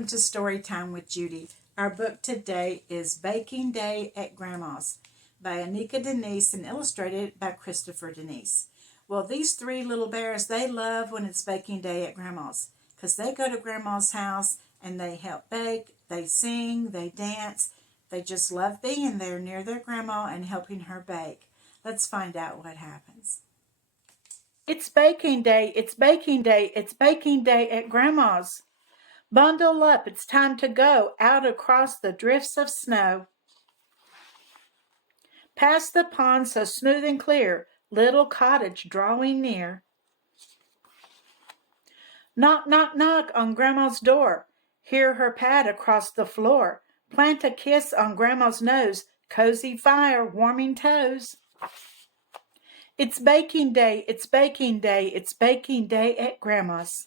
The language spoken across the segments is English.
welcome to Storytime with Judy. Our book today is Baking Day at Grandma's by Anika Denise and illustrated by Christopher Denise. Well, these three little bears, they love when it's baking day at Grandma's because they go to Grandma's house and they help bake, they sing, they dance. They just love being there near their grandma and helping her bake. Let's find out what happens. It's baking day, it's baking day, it's baking day at Grandma's. Bundle up, it's time to go out across the drifts of snow. Past the pond so smooth and clear, little cottage drawing near. Knock, knock, knock on Grandma's door. Hear her pad across the floor. Plant a kiss on Grandma's nose. Cozy fire warming toes. It's baking day, it's baking day, it's baking day at Grandma's.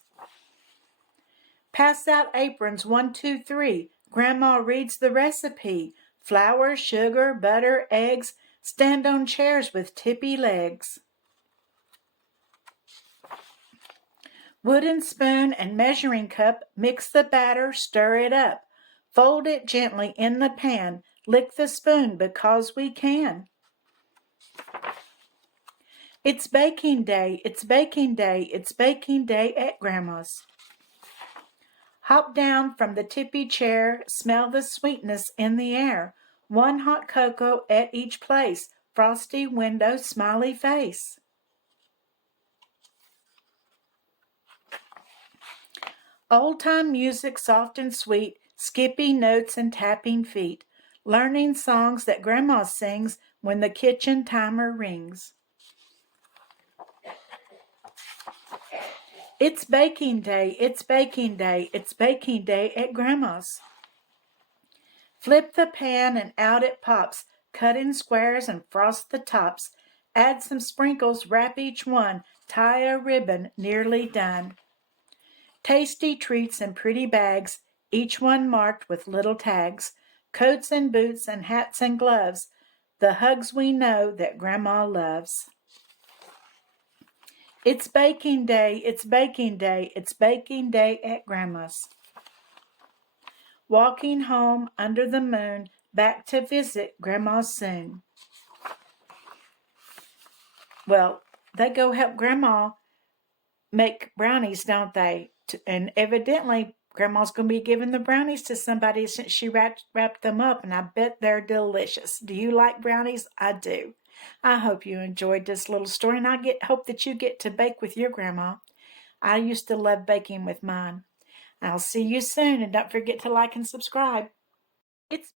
Pass out aprons 1, 2, 3. Grandma reads the recipe. Flour, sugar, butter, eggs. Stand on chairs with tippy legs. Wooden spoon and measuring cup. Mix the batter, stir it up. Fold it gently in the pan. Lick the spoon because we can. It's baking day, it's baking day, it's baking day at Grandma's. Hop down from the tippy chair, smell the sweetness in the air. One hot cocoa at each place, frosty window, smiley face. Old-time music soft and sweet, skippy notes and tapping feet. Learning songs that Grandma sings when the kitchen timer rings. It's baking day, it's baking day, it's baking day at Grandma's. Flip the pan and out it pops. Cut in squares and frost the tops. Add some sprinkles, wrap each one. Tie a ribbon, nearly done. Tasty treats in pretty bags, each one marked with little tags. Coats and boots and hats and gloves. The hugs we know that Grandma loves. It's baking day, it's baking day, it's baking day at Grandma's. Walking home under the moon, back to visit Grandma soon. Well, they go help Grandma make brownies, don't they? And evidently, Grandma's going to be giving the brownies to somebody since she wrapped them up, and I bet they're delicious. Do you like brownies? I do. I hope you enjoyed this little story, and I hope that you get to bake with your grandma. I used to love baking with mine. I'll see you soon, and don't forget to like and subscribe. It's